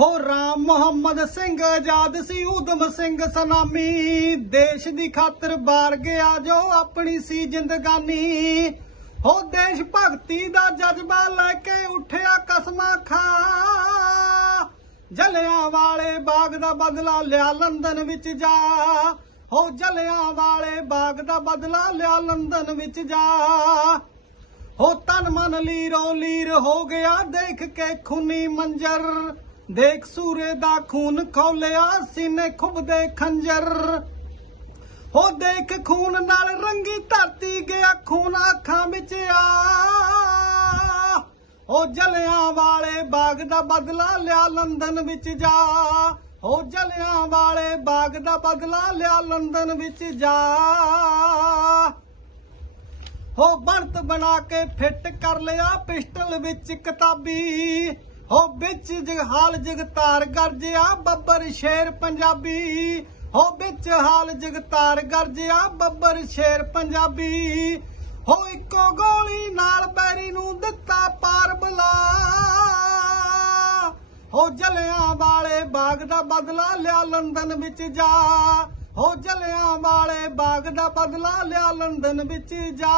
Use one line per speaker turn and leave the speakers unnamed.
ਹੋ ਰਾਮ ਮੁਹੰਮਦ ਸਿੰਘ ਆਜ਼ਾਦ ਸੀ ਉਦਮ ਸਿੰਘ ਸਨਾਮੀ। ਦੇਸ਼ ਦੀ ਖਾਤਰ ਬਾਰ ਗਿਆ ਜੋ ਆਪਣੀ ਸੀ ਜ਼ਿੰਦਗਾਨੀ। ਹੋ ਦੇਸ਼ ਭਗਤੀ ਦਾ ਜਜ਼ਬਾ ਲੈ ਕੇ ਉੱਠਿਆ ਕਸਮਾਂ ਖਾ। ਜਲਿਆਂ ਵਾਲੇ ਬਾਗ ਦਾ ਬਦਲਾ ਲਿਆ ਲੰਡਨ ਵਿੱਚ ਜਾ। ਹੋ ਜਲਿਆਂ ਵਾਲੇ ਬਾਗ ਦਾ ਬਦਲਾ ਲਿਆ ਲੰਡਨ ਵਿੱਚ ਜਾ। ਹੋ ਤਨ ਮਨ ਲੀਰੋ ਲੀਰ ਹੋ ਗਿਆ, ਦੇਖ ਕੇ ਖੂਨੀ ਮੰਜਰ। ਦੇਖ ਸੂਰੇ ਦਾ ਖੂਨ ਖੌਲਿਆ, ਸੀਨੇ ਖੁੱਬਦੇ ਖੰਜਰ। ਹੋ ਦੇਖ ਖੂਨ ਨਾਲ ਰੰਗੀ ਧਰਤੀ ਗਿਆ, ਖੂਨ ਅੱਖਾਂ ਵਿੱਚ ਆ। ਹੋ ਜਲਿਆਂ ਵਾਲੇ ਬਾਗ ਦਾ ਬਦਲਾ ਲਿਆ ਲੰਡਨ ਵਿੱਚ ਜਾ। ਹੋ ਜਲਿਆਂ ਵਾਲੇ ਬਾਗ ਦਾ ਬਦਲਾ ਲਿਆ ਲੰਡਨ ਵਿੱਚ ਜਾ। ਹੋ ਬਣਤ ਬਣਾ ਕੇ ਫਿੱਟ ਕਰ ਲਿਆ ਪਿਸਟਲ ਵਿੱਚ ਕਿਤਾਬੀ। ਹੋ ਵਿੱਚ ਜਹਾਲ ਜਗਤਾਰ ਗਰਜਿਆ, ਬੱਬਰ ਸ਼ੇਰ ਪੰਜਾਬੀ। ਹੋ ਵਿੱਚ ਹਾਲ ਜਗਤਾਰ ਗਰਜਿਆ, ਬੱਬਰ ਸ਼ੇਰ ਪੰਜਾਬੀ। ਹੋ ਇੱਕੋ ਗੋਲੀ ਨਾਲ ਬੈਰੀ ਨੂੰ ਦਿੱਤਾ ਪਾਰ ਬਲਾ। ਹੋ ਜਲਿਆਂ ਵਾਲੇ ਬਾਗ ਦਾ ਬਦਲਾ ਲਿਆ ਲੰਡਨ ਵਿੱਚ ਜਾ। ਹੋ ਜਲਿਆਂ ਵਾਲੇ ਬਾਗ ਦਾ ਬਦਲਾ ਲਿਆ ਲੰਡਨ ਵਿੱਚ ਜਾ।